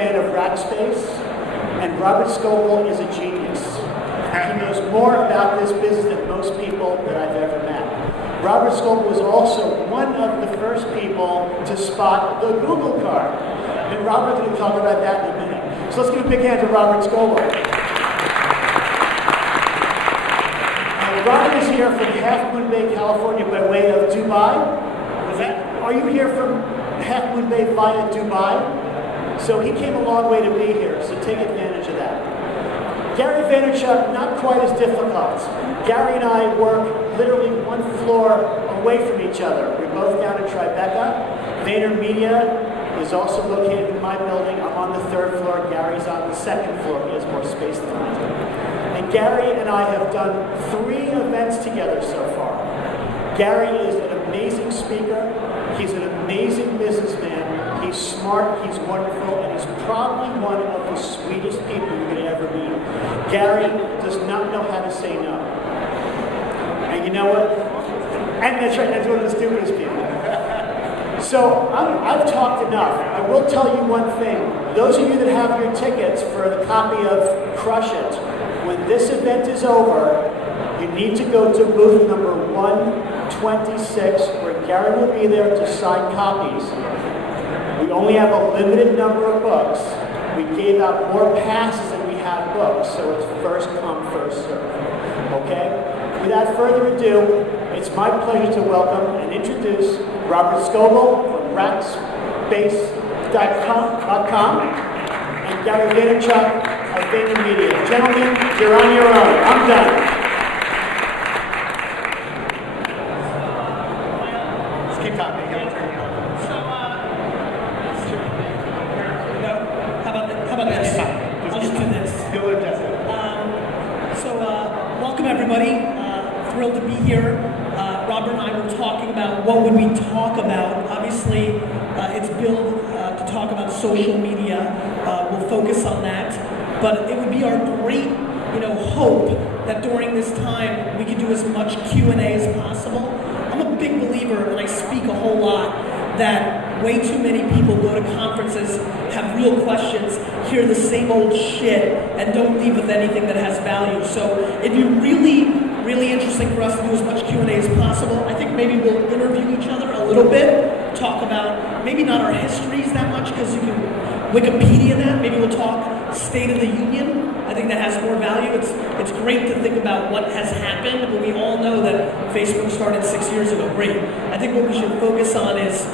fan of Rackspace, and Robert Scoble is a genius. He knows more about this business than most people that I've ever met. Robert Scoble was also one of the first people to spot the Google card. And Robert's going to talk about that in a minute. So let's give a big hand to Robert Scoble. Robert is here from Half Moon Bay, California by way of Dubai. Are you here from Half Moon Bay via Dubai? So he came a long way to be here, so take advantage of that. Gary Vaynerchuk, not quite as difficult. Gary and I work literally one floor away from each other. We're both down in Tribeca. VaynerMedia is also located in my building. I'm on the 3rd floor. Gary's on the 2nd floor. He has more space than I do. And Gary and I have done 3 events together so far. Gary is an amazing speaker. He's an amazing businessman. He's smart, he's wonderful, and he's probably one of the sweetest people you're going to ever meet. Gary does not know how to say no. And you know what? And that's right, that's one of the stupidest people. So I've talked enough. I will tell you one thing. Those of you that have your tickets for the copy of Crush It, when this event is over, you need to go to booth number 126, where Gary will be there to sign copies. We only have a limited number of books. We gave out more passes than we had books, so it's first come, first serve. Okay? Without further ado, it's my pleasure to welcome and introduce Robert Scoble from Rackspace.com and Gary Vaynerchuk of VaynerMedia. Gentlemen, you're on your own. I'm done. Let's keep talking. Welcome everybody. Thrilled to be here. Robert and I were talking about what would we talk about. Obviously, it's billed to talk about social media. We'll focus on that. But it would be our great, hope that during this time we could do as much Q&A as possible. I'm a big believer, and I speak a whole lot, that way too many people go to conferences, have real questions, hear the same old shit, and don't leave with anything that has value. So it'd be really, really interesting for us to do as much Q&A as possible. I think maybe we'll interview each other a little bit, talk about maybe not our histories that much, because you can Wikipedia that. Maybe we'll talk State of the Union. I think that has more value. It's great to think about what has happened, but we all know that Facebook started 6 years ago. Great. I think what we should focus on is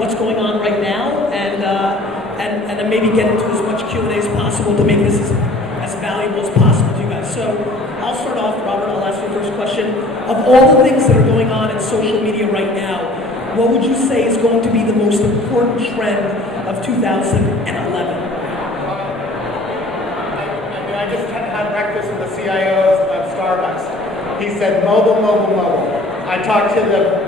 what's going on right now, and then maybe get into as much Q&A as possible to make this as valuable as possible to you guys. So I'll start off, Robert. I'll ask you the first question. Of all the things that are going on in social media right now, what would you say is going to be the most important trend of 2011? I just had breakfast with the CIO of Starbucks. He said mobile, mobile, mobile. I talked to the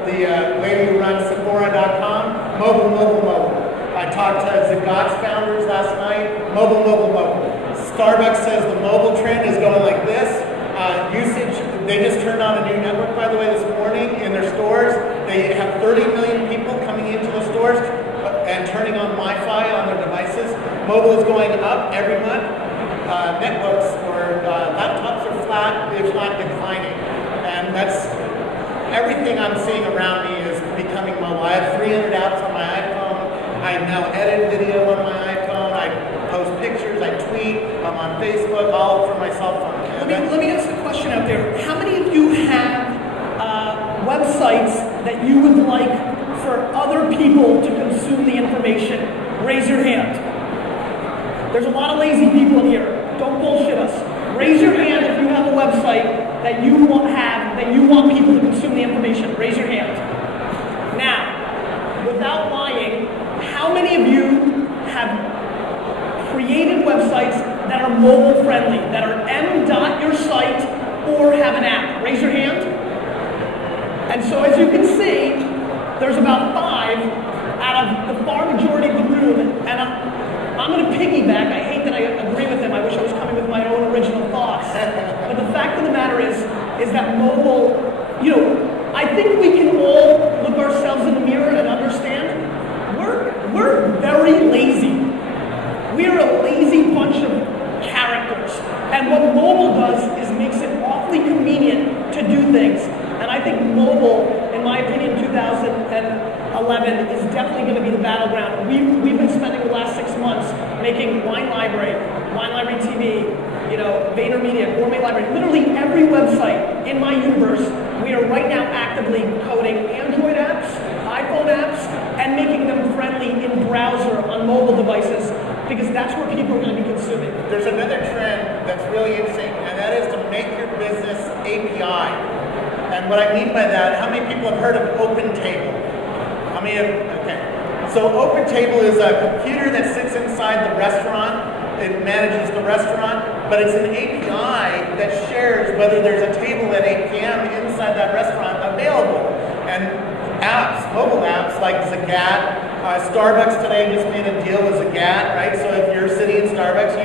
lady who runs Sephora.com, mobile, mobile, mobile. I talked to Zagat's founders last night, mobile, mobile, mobile. Starbucks says the mobile trend is going like this. Usage, they just turned on a new network, by the way, this morning in their stores. They have 30 million people coming into the stores and turning on Wi-Fi on their devices. Mobile is going up every month. Netbooks or laptops are flat, if not declining. And that's everything I'm seeing around me is becoming mobile. I have 300 apps on my iPhone. I now edit video on my iPhone. I post pictures, I tweet, I'm on Facebook, all from my cell phone. Let me ask a question out there. How many of you have websites that you would like for other people to consume the information? Raise your hand. There's a lot of lazy people in here. Don't bullshit us. Raise your hand if you have a website that you want people to consume the information. Raise your hand. Now, without lying, how many of you have created websites that are mobile friendly, that are m.your-site or have an app? Raise your hand. And so as you can see, there's about 5 out of the far majority of the room, and I'm going to piggyback. I hate that I agree with him. I wish I was coming with my own original thoughts. But the fact of the matter is that mobile, I think we can all look ourselves in the mirror and understand we're very lazy. collaborate. Literally every website in my universe, we are right now actively coding Android apps, iPhone apps, and making them friendly in browser on mobile devices, because that's where people are going to be consuming. There's another trend that's really interesting, and that is to make your business API. And what I mean by that, how many people have heard of OpenTable? How many have, okay. So OpenTable is a computer that sits inside the restaurant. It manages the restaurant, but it's an API that shares whether there's a table at 8 p.m. inside that restaurant available. And apps, mobile apps like Zagat, Starbucks today just made a deal with Zagat, right? So if you're sitting in Starbucks,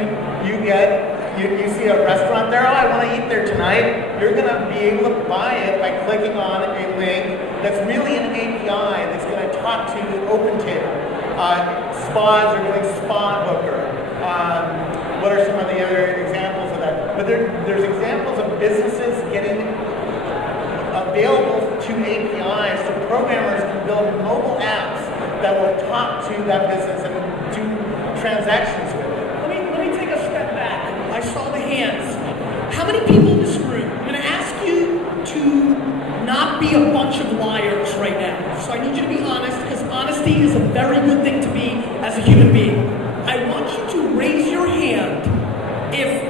you see a restaurant there, oh, I want to eat there tonight. You're going to be able to buy it by clicking on a link that's really an API that's going to talk to OpenTable. Spas are doing Spa Booker. What are some of the other examples of that? But there's examples of businesses getting available to APIs, so programmers can build mobile apps that will talk to that business and do transactions with it. Let me take a step back. I saw the hands. How many people in this room? I'm going to ask you to not be a bunch of liars right now. So I need you to be honest, because honesty is a very good thing to be as a human being. I want you to raise your hand if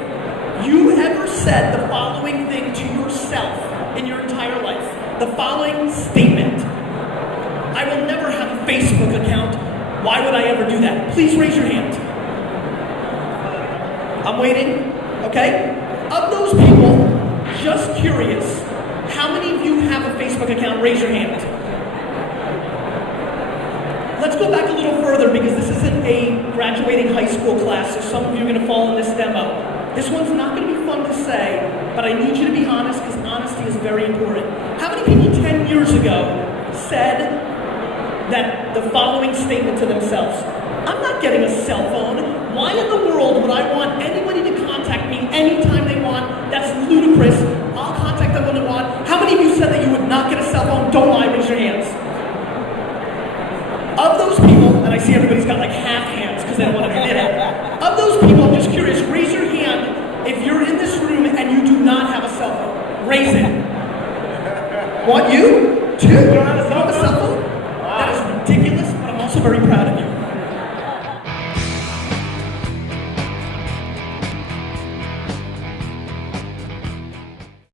you ever said the following thing to yourself in your entire life. The following statement: I will never have a Facebook account. Why would I ever do that? Please raise your hand. I'm waiting. Okay? Of those people, just curious, how many of you have a Facebook account? Raise your hand. Let's go back a little further, because this isn't a graduating high school class, so some of you are going to fall in this demo. This one's not going to be fun to say, but I need you to be honest, because honesty is very important. How many people 10 years ago said that the following statement to themselves: I'm not getting a cell phone. Why in the world would I want anybody to contact me anytime they want? That's ludicrous. I'll contact them when they want. How many of you said that you would not get a cell phone? Don't lie, raise your hands. Of those people, and I see everybody's got like half hands because they don't want to admit it. Of those people, I'm just curious, raise your hand if you're in this room and you do not have a cell phone. Raise it. What, you? Two? You don't have a cell phone? Wow. That is ridiculous, but I'm also very proud of you.